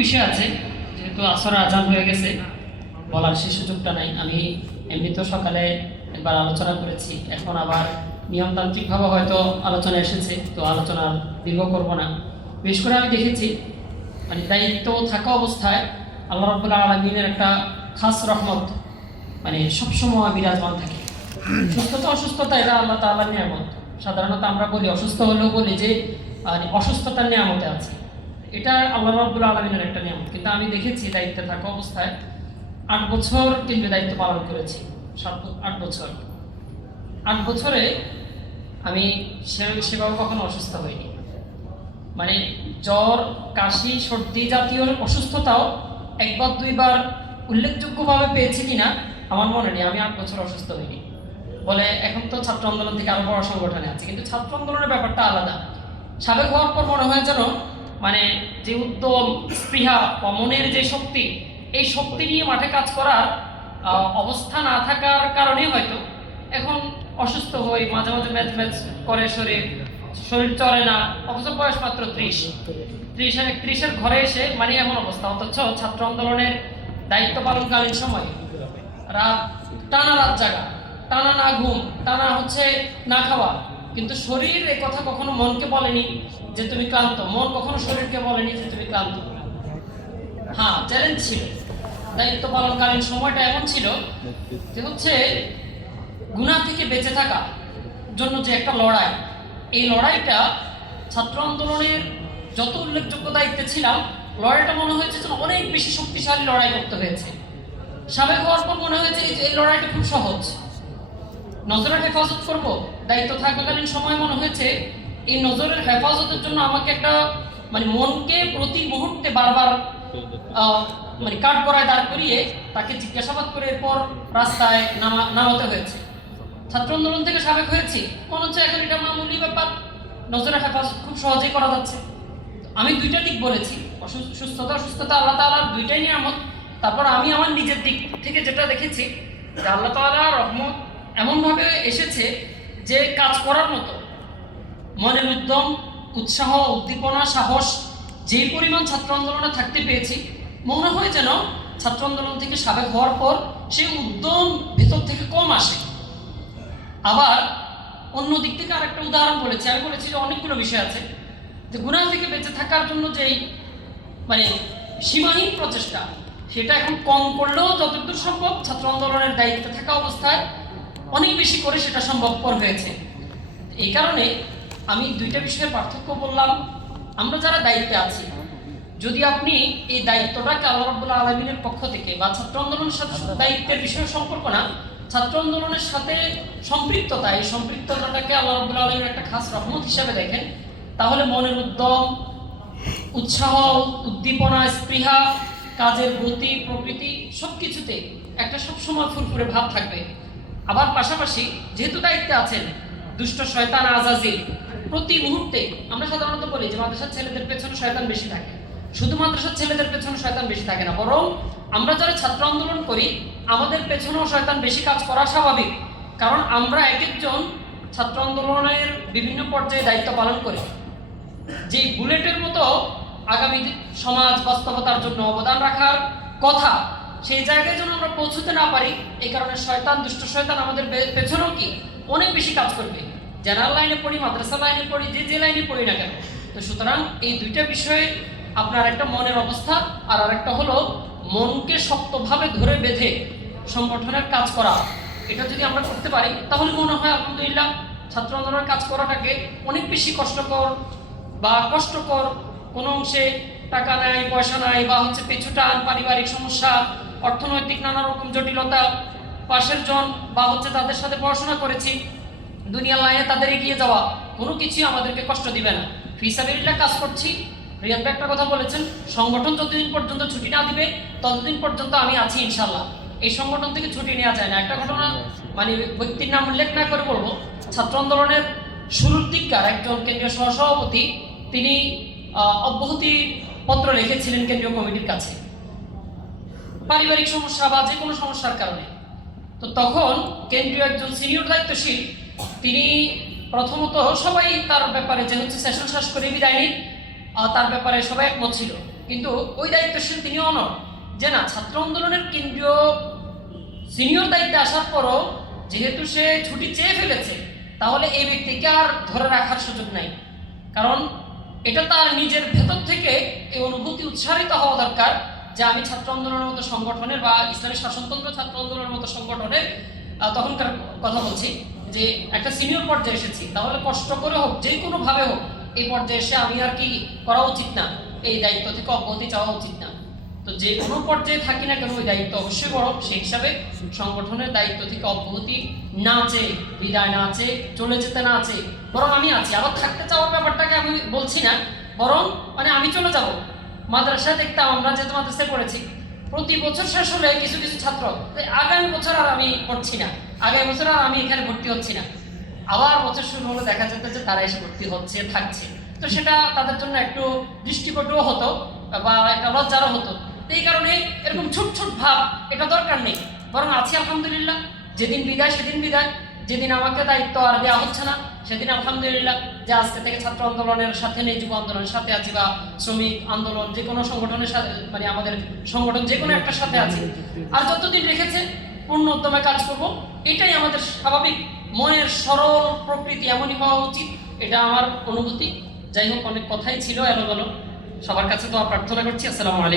বিষয় আছে, যেহেতু আসর আজান হয়ে গেছে, বলার সে সুযোগটা নাই। আমি এমনি তো সকালে একবার আলোচনা করেছি, এখন আবার নিয়মতান্ত্রিকভাবে হয়তো আলোচনা এসেছে, তো আলোচনা দীর্ঘ করব না। বিশেষ করে আমি দেখেছি মানে দায়িত্ব থাকা অবস্থায় আল্লাহ রাব্বুল আলামিনের একটা খাস রহমত মানে সবসময় বিরাজমান থাকে। সুস্থতা অসুস্থতা এটা আল্লাহ তাআলার নিয়ামত। সাধারণত আমরা বলি, অসুস্থ হলেও বলি যে অসুস্থতার নিয়ামতে আছে, এটা আল্লাহ রাব্বুল আলামিনের একটা নিয়ামত। কিন্তু আমি দেখেছি দায়িত্বে থাকা অবস্থায় 8 বছর কিন্তু দায়িত্ব পালন করেছি। 8 বছর, 8 বছরে আমি সেভাবে কখনো অসুস্থ হইনি। মানে জ্বর, কাশি, সর্দি জাতীয় অসুস্থতাও একবার দুইবার উল্লেখযোগ্যভাবে পেয়েছি কিনা আমার মনে নেই। আমি 8 বছর অসুস্থ হইনি। বলে এখন তো ছাত্র আন্দোলন থেকে আরো বড় সংগঠনে আছে, কিন্তু ছাত্র আন্দোলনের ব্যাপারটা আলাদা। সাবেক হওয়ার পর মনে হয় যেন মানে যে উদ্যম, স্পৃহা বা মনের যে শক্তি, এই শক্তি নিয়ে মাঠে কাজ করার অবস্থা না থাকার কারণে হয়তো এখন অসুস্থ হই, মাঝে মাঝে ম্যাচ ম্যাচ করে শরীর চলে না, অথচ বয়স মাত্র 30-31 ঘরে এসে মানে এমন অবস্থা। অথচ ছাত্র আন্দোলনের দায়িত্ব পালনকালীন সময় রাত জাগা, টানা না ঘুম, টানা না খাওয়া, কিন্তু শরীর এই কথা কখনো মনকে বলেনি যে তুমি ক্লান্ত। মন কখনো শরীরকে বলেনি যে তুমি ক্লান্ত। হ্যাঁ, চ্যালেঞ্জ ছিল। দায়িত্ব পালনকালীন সময়টা এমন ছিল যে গুনাহ থেকে বেঁচে থাকা জন্য যে একটা লড়াই, এই লড়াইটা ছাত্র আন্দোলনের যত উল্লেখযোগ্য দায়িত্বে ছিলাম, লড়াইটা মনে হয়েছে যে অনেক বেশি শক্তিশালী লড়াই করতে হয়েছে। সাবেক হওয়ার পর মনে হয়েছে এই লড়াইটা খুব সহজ, নজরের হেফাজত করব। দায়িত্ব থাকাকালীন সময় মনে হয়েছে এই নজরের হেফাজতের জন্য আমাকে একটা মানে মনকে প্রতি মুহূর্তে বারবার মানে কাঠগড়ায় দাঁড় করিয়ে তাকে জিজ্ঞাসাবাদ করে এরপর রাস্তায় নামাতে হয়েছে। ছাত্র আন্দোলন থেকে সাবেক হয়েছি, মনে হচ্ছে এখন এটা মামুলি ব্যাপার, নজরের হেফাজত খুব সহজেই করা যাচ্ছে। আমি দুইটা দিক বলেছি, সুস্থতা অসুস্থতা আল্লাহ তাআলার দুইটাই নিয়ামত। তারপর আমি আমার নিজের দিক থেকে যেটা দেখেছি যে আল্লাহ তাআলার রহমত এমনভাবে এসেছে যে কাজ করার মতো মনের উদ্যম, উৎসাহ, উদ্দীপনা, সাহস যেই পরিমাণ ছাত্র আন্দোলনে থাকতে পেয়েছি, মনে হয় যেন ছাত্র আন্দোলন থেকে সাবেক হওয়ার পর সেই উদ্যম ভেতর থেকে কম আসে। আবার অন্য দিক থেকে আরেকটা উদাহরণ বলেছি, আমি বলেছি যে অনেকগুলো বিষয় আছে যে গুনাহ থেকে বেঁচে থাকার জন্য যেই মানে সীমাহীন প্রচেষ্টা, সেটা এখন কম করলেও যতদূর সম্ভব ছাত্র আন্দোলনের দায়িত্বে থাকা অবস্থায় অনেক বেশি করে সেটা সম্ভবপর হয়েছে। এই কারণে আমি দুইটা বিষয়ের পার্থক্য বললাম। আমরা যারা দায়িত্বে আছি, যদি আপনি এই দায়িত্বটাকে আল্লাহ রাব্বুল আলামিনের পক্ষ থেকে বা ছাত্র আন্দোলনের সাথে দায়িত্বের বিষয়ে সম্পর্ক না, ছাত্র আন্দোলনের সাথে সম্পৃক্ততা, এই সম্পৃক্ততাটাকে আল্লাহ রাব্বুল আলামিনের একটা খাস রহমত হিসাবে দেখেন, তাহলে মনের উদ্যম, উৎসাহ, উদ্দীপনা, স্পৃহা, কাজের গতি, প্রকৃতি সবকিছুতে একটা সবসময় ফুরফুরে ভাব থাকবে। আবার পাশাপাশি যেহেতু দায়িত্বে আছেন, দুষ্ট শয়তান আজাজিল প্রতি মুহূর্তে, আমরা সাধারণত বলি যে মাদ্রাসার ছেলেদের পেছনে শয়তান বেশি থাকে। শুধু মাদ্রাসার ছেলেদের পেছনে শয়তান বেশি থাকে না, বরং আমরা যারা ছাত্র আন্দোলন করি আমাদের পেছনেও শয়তান বেশি কাজ করা স্বাভাবিক। কারণ আমরা এক একজন ছাত্র আন্দোলনের বিভিন্ন পর্যায়ে দায়িত্ব পালন করি, যে বুলেটের মতো আগামী সমাজ বাস্তবতার জন্য অবদান রাখার কথা, সেই জায়গায় যেন আমরা পৌঁছতে না পারি, এই কারণে শয়তান, দুষ্ট শয়তান আমাদের পেছনেও কি অনেক বেশি কাজ করবে। জেনারেল লাইনে পড়ি, মাদ্রাসা লাইনে পড়ি, যে লাইনে পড়ি না কেন। তো সুতরাং এই দুইটা বিষয়ে আপনার একটা মনের অবস্থা আর আরেকটা হলো মনকে শক্তভাবে ধরে বেঁধে সংগঠনের কাজ করা, এটা যদি আমরা করতে পারি তাহলে মনে হয় আলহামদুলিল্লাহ ছাত্র আন্দোলনের কাজ করাটাকে অনেক বেশি কষ্টকর কোনো অংশে টাকা নাই, পয়সা নাই, বা পিছু টান, পারিবারিক সমস্যা, অর্থনৈতিক নানা রকম জটিলতা, পাশের জন বা তাদের সাথে পড়াশোনা করেছি, দুনিয়ার লাইনে তাদের এগিয়ে যাওয়া, কোনো কিছুই আমাদেরকে কষ্ট দিবে না। ফিসাবিলিল্লাহ কাজ করছি। রিয়াদ ভাই একটা কথা বলেছেন, সংগঠন যতদিন পর্যন্ত ছুটি না দিবে ততদিন পর্যন্ত আমি আছি ইনশাল্লাহ। এই সংগঠন থেকে ছুটি নেওয়া যায় না। একটা ঘটনা মানে ব্যক্তির নাম উল্লেখ না করে বলবো, ছাত্র আন্দোলনের শুরুর দিককার একজন কেন্দ্রীয় সহসভাপতি, তিনি অব্যাহতি পত্র লিখেছিলেন কেন্দ্রীয় কমিটির কাছে পারিবারিক সমস্যা বা যে কোনো সমস্যার কারণে। তো তখন কেন্দ্রীয় একজন সিনিয়র দায়িত্বশীল, তিনি প্রথমত সবাই তার ব্যাপারে যে সেশন শেষ করে বিদায় নিন, তার ব্যাপারে সবাই একমত ছিল। কিন্তু ওই দায়িত্বশীল তিনি অনর যে না, ছাত্র আন্দোলনের কেন্দ্রীয় সিনিয়র দায়িত্বে আসার পরও যেহেতু সে ছুটি চেয়ে ফেলেছে, তাহলে এই ব্যক্তিকে আর ধরে রাখার সুযোগ নাই। কারণ এটা তার নিজের ভেতর থেকে এই অনুভূতি উৎসাহিত হওয়া দরকার যে আমি ছাত্র আন্দোলনের মতো সংগঠনের বা ইসলামী শাসনতন্ত্র ছাত্র আন্দোলনের মতো সংগঠনের তখনকার কথা বলছি, যে একটা সিনিয়র পর্যায়ে এসেছি, তাহলে কষ্ট করে হোক, যে কোনো ভাবে হোক, এই পর্যায়ে এসে আমি আর কি করা উচিত না, এই দায়িত্ব থেকে অব্যাহতি চাওয়া উচিত না। তো যে কোনো পর্যায়ে থাকি না কেন ওই দায়িত্ব অবশ্যই বড়। সেই হিসাবে সংগঠনের দায়িত্ব থেকে অব্যাহতি না চেয়ে, বিদায় না চেয়ে, চলে যেতে না চেয়ে, বরং আমি আছি। আবার থাকতে চাওয়ার ব্যাপারটাকে আমি বলছি না, বরং মানে আমি চলে যাব। মাদ্রাসায় দেখতাম, আমরা যেহেতু মাদ্রাসায় পড়েছি, প্রতি বছর শেষ হলে কিছু কিছু ছাত্র আগামী বছর আর আমি পড়ছি না, আগামী বছর আর আমি এখানে ভর্তি হচ্ছি না। আবার বছর শুরু হলে দেখা যেত যে তারা এসে ভর্তি হচ্ছে, থাকছে। তো সেটা তাদের জন্য একটু দৃষ্টিকটুও হতো বা একটা লজ্জারও হতো। এই কারণে এরকম ছুট ছুট ভাব এটা দরকার নেই, বরং আছি আলহামদুলিল্লাহ। যেদিন বিদায় সেদিন বিদায়, যেদিন আমাকে দায়িত্ব আর দেওয়া হচ্ছে না সেদিন আলহামদুলিল্লাহ যে আজকে থেকে ছাত্র আন্দোলনের সাথে নেই, যুব আন্দোলনের সাথে আছি, বা শ্রমিক আন্দোলন যে কোনো সংগঠনের সাথে, মানে আমাদের সংগঠন যে কোনো একটা সাথে আছে। আর যতদিন রেখেছে পূর্ণ উদ্যমে কাজ করব, এটাই আমাদের স্বাভাবিক মনের সরল প্রকৃতি, এমনই হওয়া উচিত। এটা আমার অনুভূতি। যাই হোক, অনেক কথাই ছিল এলোমেলো। সবার কাছে তো প্রার্থনা করছি। আসসালামু আলাইকুম।